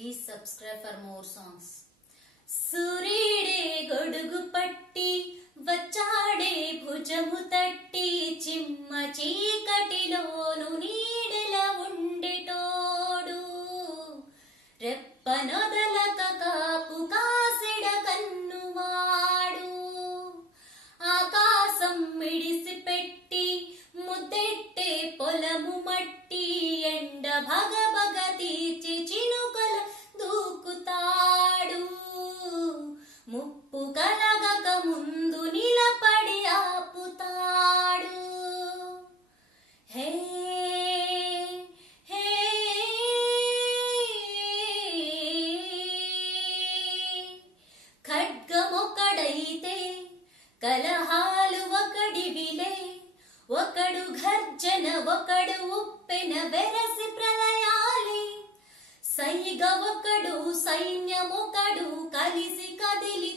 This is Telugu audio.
Please subscribe for more songs. సూర్యుడే గొడుగు పట్టి వచ్చాడే భుజము తట్టి చిమ్మ చీకటిలోను నీడెల ఉండెటోడు రెప్పనొదలక కాపు కాసిడ కన్నువాడు ఆకాశం మిడిసి పెట్టి ముద్దెట్టే పొలము మట్టి ఎండ భగభగ తీర్చి చినుకల దూకుతాడు ముప్పు కలగక ముందు నిలబడి ఆపుతాడు హే హే ఖడ్గమొకడైతే కలహాలు ఒకడివిలే ఒకడు గర్జన ఒకడు ఉప్పెన వెరసి ప్రళయాలి సైగ ఒకడు సైన్యమొకడు కలిసి కదిలి